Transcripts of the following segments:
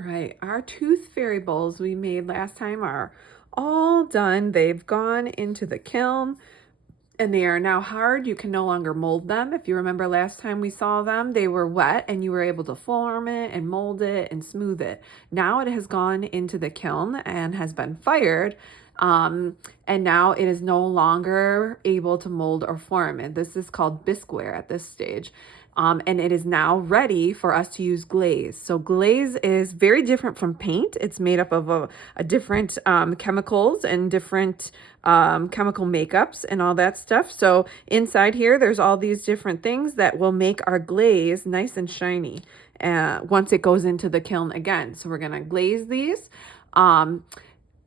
right, our tooth fairy bowls we made last time are all done. They've gone into the kiln and they are now hard. You can no longer mold them. If you remember last time we saw them, they were wet and you were able to form it and mold it and smooth it. Now it has gone into the kiln and has been fired. And now it is no longer able to mold or form it. This is called bisqueware at this stage. And it is now ready for us to use glaze. So glaze is very different from paint. It's made up of a different chemicals and different chemical makeups and all that stuff. So inside here, there's all these different things that will make our glaze nice and shiny once it goes into the kiln again. So we're gonna glaze these.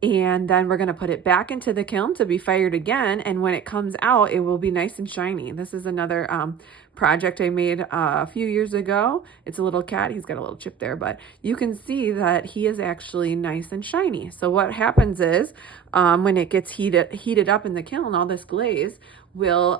And then we're going to put it back into the kiln to be fired again. And when it comes out, it will be nice and shiny. This is another project I made a few years ago. It's a little cat. He's got a little chip there, but you can see that he is actually nice and shiny. So what happens is when it gets heated up in the kiln, all this glaze will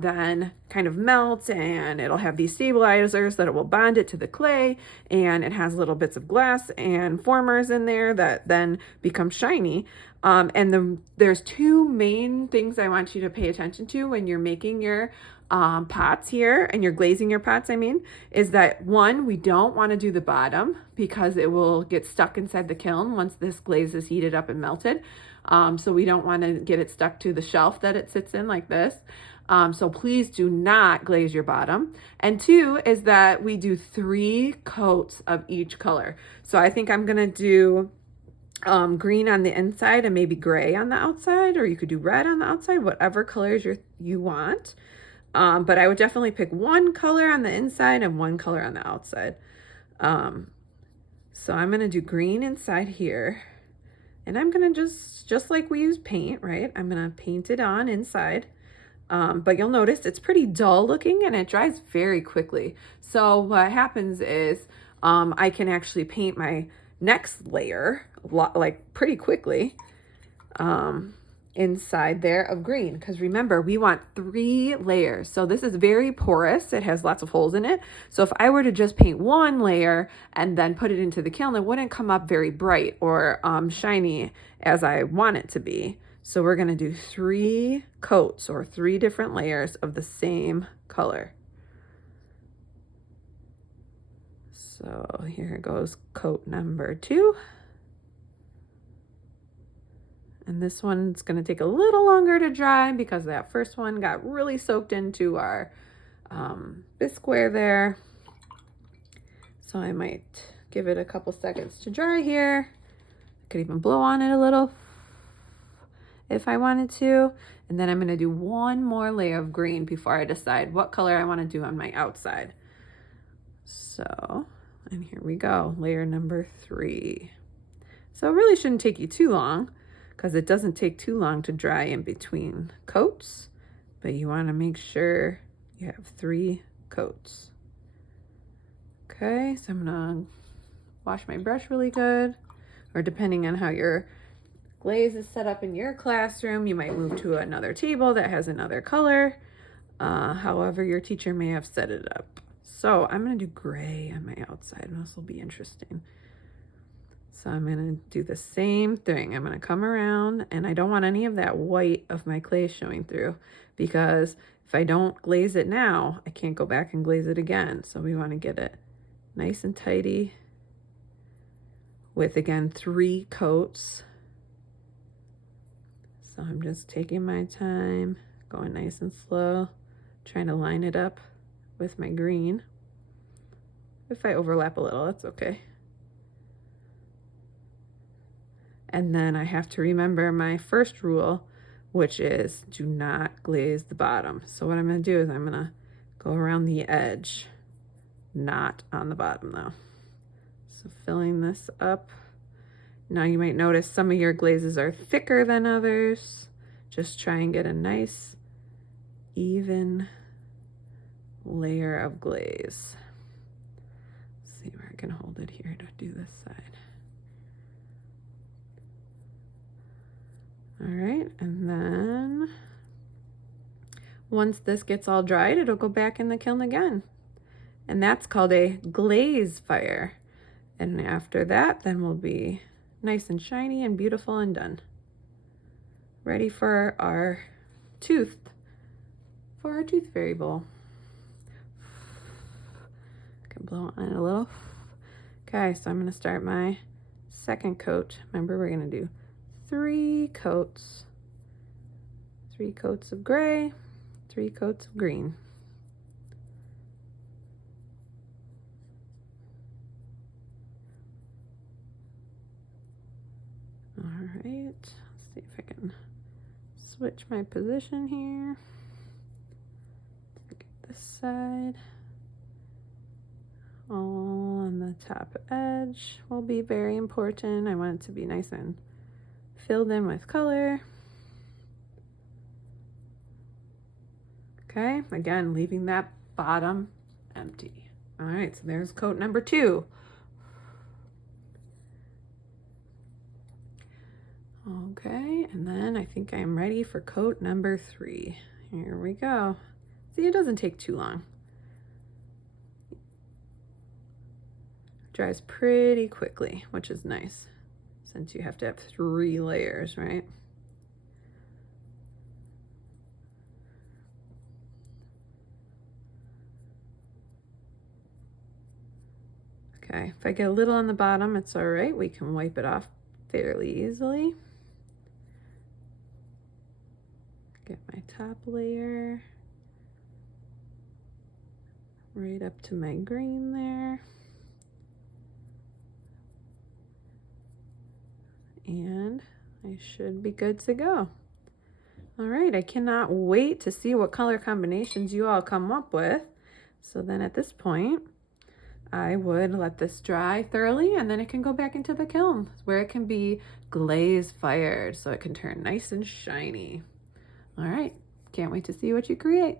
then kind of melt, and it'll have these stabilizers that it will bond it to the clay, and it has little bits of glass and formers in there that then become shiny. There's two main things I want you to pay attention to when you're making your pots here and you're glazing your pots, is that one, we don't want to do the bottom because it will get stuck inside the kiln once this glaze is heated up and melted. So we don't want to get it stuck to the shelf that it sits in like this. So please do not glaze your bottom. And two is that we do 3 coats of each color. So I think I'm going to do green on the inside and maybe gray on the outside, or you could do red on the outside, whatever colors you want. But I would definitely pick 1 color on the inside and 1 color on the outside. So I'm going to do green inside here. And I'm going to just like we use paint, right? I'm going to paint it on inside. But you'll notice it's pretty dull looking and it dries very quickly. So what happens is I can actually paint my next layer like pretty quickly inside there of green, because remember, we want 3 layers. So this is very porous. It has lots of holes in it. So if I were to just paint 1 layer and then put it into the kiln, it wouldn't come up very bright or shiny as I want it to be. So we're going to do 3 coats or 3 different layers of the same color. So here goes coat number 2. And this one's going to take a little longer to dry because that first one got really soaked into our bisqueware there. So I might give it a couple seconds to dry here. I could even blow on it a little if I wanted to. And then I'm going to do 1 more layer of green before I decide what color I want to do on my outside. So, and here we go, layer number 3. So it really shouldn't take you too long, because it doesn't take too long to dry in between coats, but you want to make sure you have 3 coats. Okay, so I'm gonna wash my brush really good, or depending on how your glaze is set up in your classroom, you might move to another table that has another color, however your teacher may have set it up. So I'm gonna do gray on my outside, and this will be interesting. So I'm going to do the same thing. I'm going to come around, and I don't want any of that white of my clay showing through, because if I don't glaze it now, I can't go back and glaze it again. So we want to get it nice and tidy with, again, 3 coats. So I'm just taking my time, going nice and slow, trying to line it up with my green. If I overlap a little, that's okay. And then I have to remember my first rule, which is do not glaze the bottom. So what I'm going to do is I'm going to go around the edge, not on the bottom though. So filling this up. Now you might notice some of your glazes are thicker than others. Just try and get a nice, even layer of glaze. Let's see where I can hold it here to do this side. All right, and then once this gets all dried, it'll go back in the kiln again. And that's called a glaze fire. And after that, then we'll be nice and shiny and beautiful and done. Ready for our tooth, fairy bowl. Can blow on it a little. Okay, so I'm gonna start my second coat. Remember, we're gonna do 3 coats. 3 coats of gray, 3 coats of green. All right, let's see if I can switch my position here. Get this side. All on the top edge will be very important. I want it to be nice and filled in with color. Okay, again, leaving that bottom empty. All right, so there's coat number 2. Okay, and then I think I'm ready for coat number 3. Here we go. See, it doesn't take too long. Dries pretty quickly, which is nice, since you have to have 3 layers, right? Okay, if I get a little on the bottom, it's all right. We can wipe it off fairly easily. Get my top layer right up to my green there. And I should be good to go. All right, I cannot wait to see what color combinations you all come up with. So then at this point, I would let this dry thoroughly, and then it can go back into the kiln where it can be glaze fired so it can turn nice and shiny. All right, can't wait to see what you create.